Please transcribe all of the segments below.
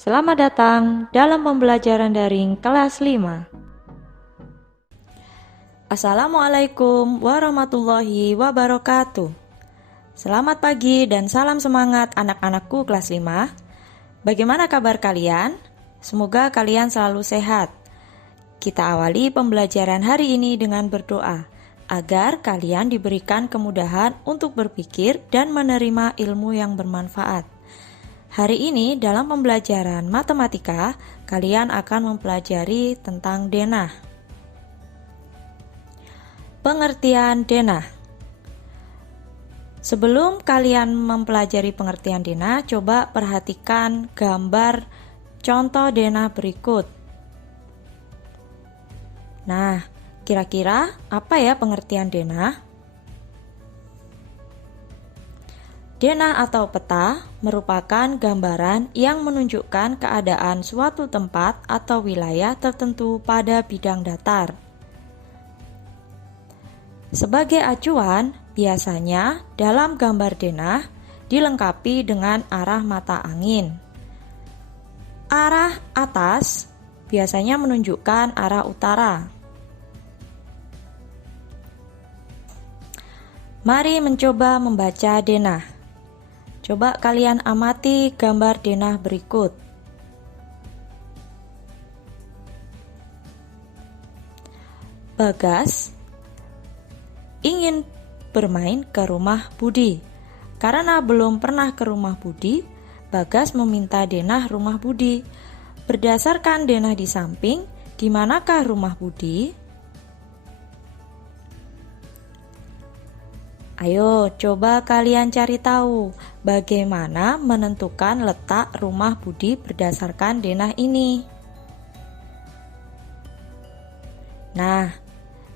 Selamat datang dalam pembelajaran daring kelas 5. Assalamualaikum warahmatullahi wabarakatuh. Selamat pagi dan salam semangat anak-anakku kelas 5. Bagaimana kabar kalian? Semoga kalian selalu sehat. Kita awali pembelajaran hari ini dengan berdoa agar kalian diberikan kemudahan untuk berpikir dan menerima ilmu yang bermanfaat. Hari ini dalam pembelajaran matematika, kalian akan mempelajari tentang denah. Pengertian denah. Sebelum kalian mempelajari pengertian denah, coba perhatikan gambar contoh denah berikut. Nah, kira-kira apa ya pengertian denah? Denah atau peta merupakan gambaran yang menunjukkan keadaan suatu tempat atau wilayah tertentu pada bidang datar. Sebagai acuan, biasanya dalam gambar denah dilengkapi dengan arah mata angin. Arah atas biasanya menunjukkan arah utara. Mari mencoba membaca denah. Coba kalian amati gambar denah berikut. Bagas ingin bermain ke rumah Budi. Karena belum pernah ke rumah Budi, Bagas meminta denah rumah Budi. Berdasarkan denah di samping, di manakah rumah Budi? Ayo, coba kalian cari tahu bagaimana menentukan letak rumah Budi berdasarkan denah ini. Nah,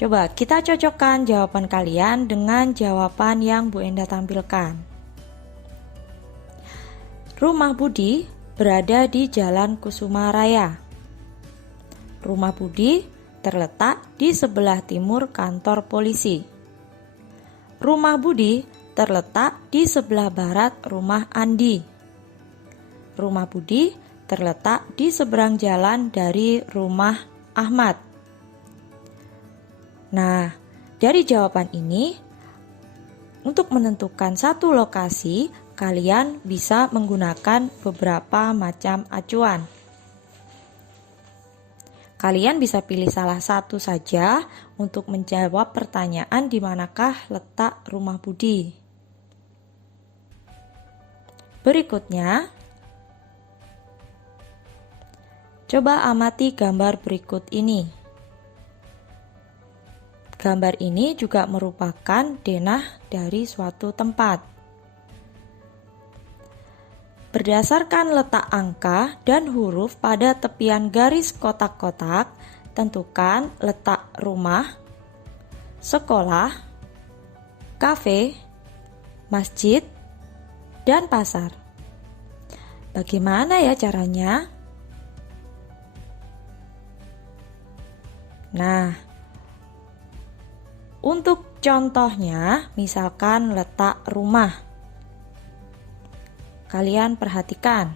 coba kita cocokkan jawaban kalian dengan jawaban yang Bu Enda tampilkan. Rumah Budi berada di Jalan Kusuma Raya. Rumah Budi terletak di sebelah timur kantor polisi. Rumah Budi terletak di sebelah barat rumah Andi. Rumah Budi terletak di seberang jalan dari rumah Ahmad. Nah, dari jawaban ini, untuk menentukan satu lokasi, kalian bisa menggunakan beberapa macam acuan. Kalian bisa pilih salah satu saja untuk menjawab pertanyaan di manakah letak rumah Budi. Berikutnya, coba amati gambar berikut ini. Gambar ini juga merupakan denah dari suatu tempat. Berdasarkan letak angka dan huruf pada tepian garis kotak-kotak, tentukan letak rumah, sekolah, kafe, masjid, dan pasar. Bagaimana ya caranya? Nah, untuk contohnya, misalkan letak rumah. Kalian perhatikan,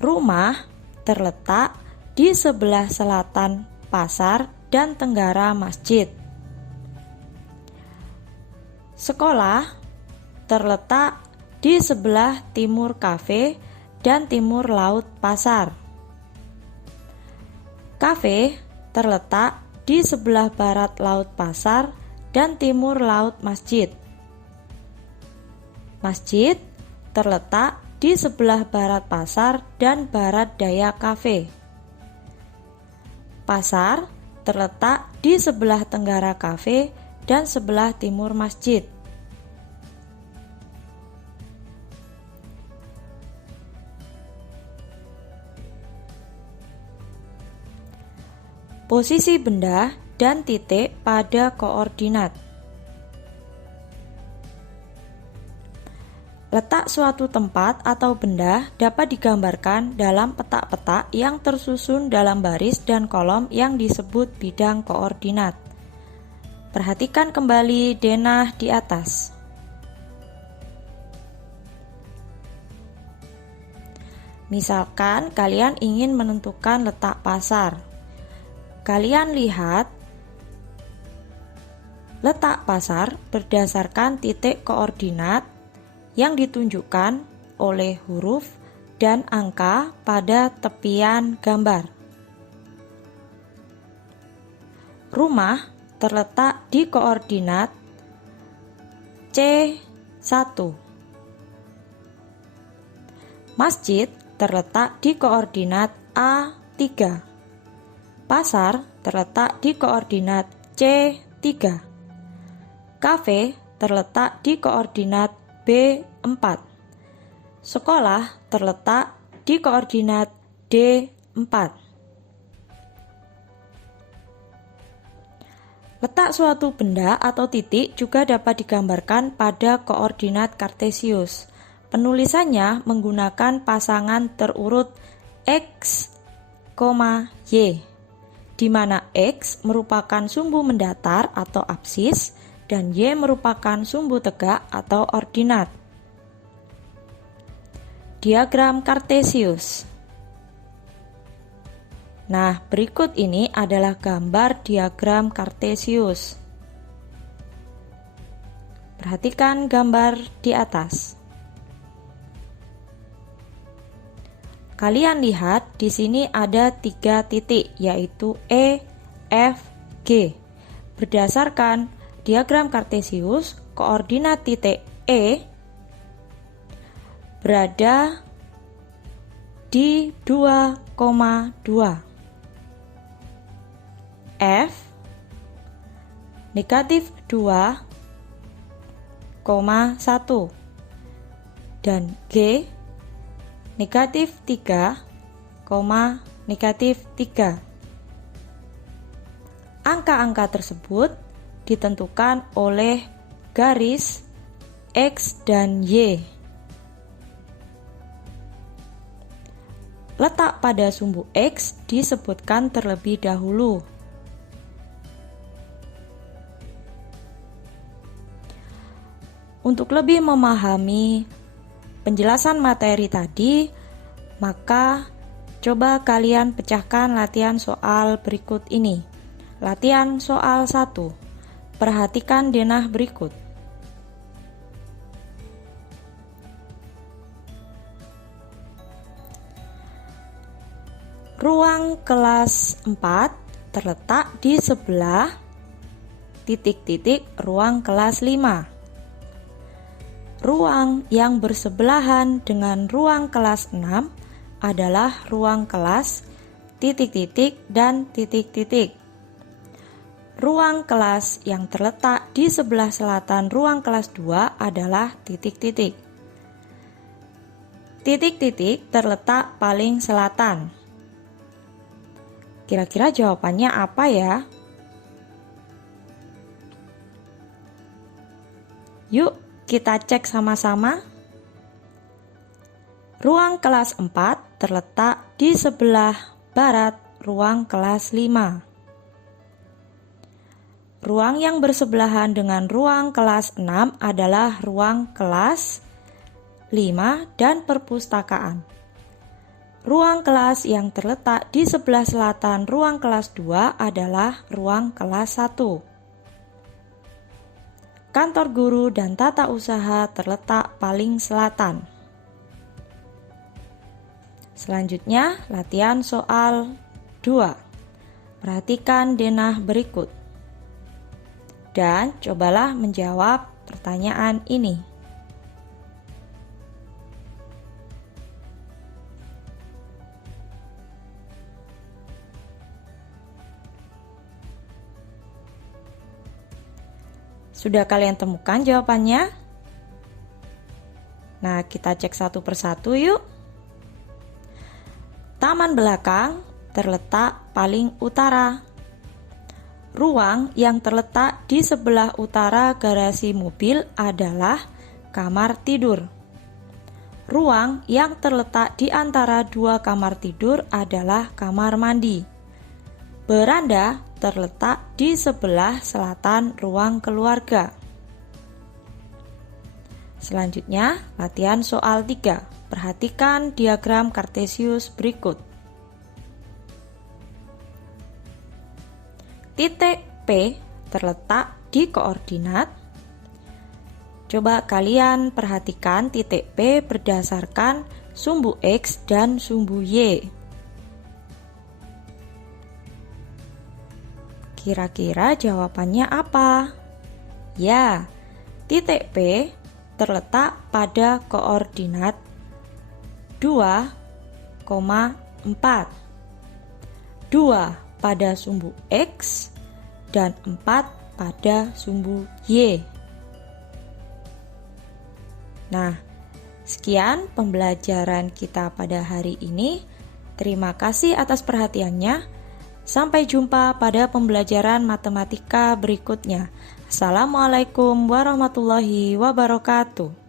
rumah terletak di sebelah selatan pasar dan tenggara masjid. Sekolah terletak di sebelah timur kafe dan timur laut pasar. Kafe terletak di sebelah barat laut pasar dan timur laut masjid. Masjid terletak di sebelah barat pasar dan barat daya kafe. Pasar terletak di sebelah tenggara kafe dan sebelah timur masjid. Posisi benda dan titik pada koordinat. Letak suatu tempat atau benda dapat digambarkan dalam petak-petak yang tersusun dalam baris dan kolom yang disebut bidang koordinat. Perhatikan kembali denah di atas. Misalkan kalian ingin menentukan letak pasar. Kalian lihat letak pasar berdasarkan titik koordinat yang ditunjukkan oleh huruf dan angka pada tepian gambar. Rumah terletak di koordinat C1. Masjid terletak di koordinat A3. Pasar terletak di koordinat C3. Kafe terletak di koordinat B4. Sekolah terletak di koordinat D4. Letak suatu benda atau titik juga dapat digambarkan pada koordinat kartesius. Penulisannya menggunakan pasangan terurut X, Y, di mana X merupakan sumbu mendatar atau apsis dan Y merupakan sumbu tegak atau ordinat. Diagram kartesius. Nah, berikut ini adalah gambar diagram kartesius. Perhatikan gambar di atas. Kalian lihat di sini ada 3 titik, yaitu E, F, G. Berdasarkan diagram kartesius, koordinat titik E berada di 2,2. F negatif 2,1 dan G negatif 3, negatif 3. Angka-angka tersebut ditentukan oleh garis X dan Y. Letak pada sumbu X disebutkan terlebih dahulu. Untuk lebih memahami penjelasan materi tadi, maka coba kalian pecahkan latihan soal berikut ini. Latihan soal 1. Perhatikan denah berikut. Ruang kelas 4 terletak di sebelah titik-titik ruang kelas 5. Ruang yang bersebelahan dengan ruang kelas 6 adalah ruang kelas titik-titik dan titik-titik. Ruang kelas yang terletak di sebelah selatan ruang kelas 2 adalah titik-titik. Titik-titik terletak paling selatan. Kira-kira jawabannya apa ya? Yuk kita cek sama-sama. Ruang kelas 4 terletak di sebelah barat ruang kelas 5. Ruang yang bersebelahan dengan ruang kelas 6 adalah ruang kelas 5 dan perpustakaan. Ruang kelas yang terletak di sebelah selatan ruang kelas 2 adalah ruang kelas 1. Kantor guru dan tata usaha terletak paling selatan. Selanjutnya, latihan soal 2. Perhatikan denah berikut. Dan cobalah menjawab pertanyaan ini. Sudah kalian temukan jawabannya? Nah, kita cek satu persatu yuk. Taman belakang terletak paling utara. Ruang yang terletak di sebelah utara garasi mobil adalah kamar tidur. Ruang yang terletak di antara dua kamar tidur adalah kamar mandi. Beranda terletak di sebelah selatan ruang keluarga. Selanjutnya, latihan soal 3. Perhatikan diagram kartesius berikut. Titik P terletak di koordinat. Coba kalian perhatikan titik P berdasarkan sumbu X dan sumbu Y. Kira-kira jawabannya apa? Ya, titik P terletak pada koordinat 2,4. 2 pada sumbu X dan 4 pada sumbu Y. Nah, sekian pembelajaran kita pada hari ini. Terima kasih atas perhatiannya. Sampai jumpa pada pembelajaran matematika berikutnya. Assalamualaikum warahmatullahi wabarakatuh.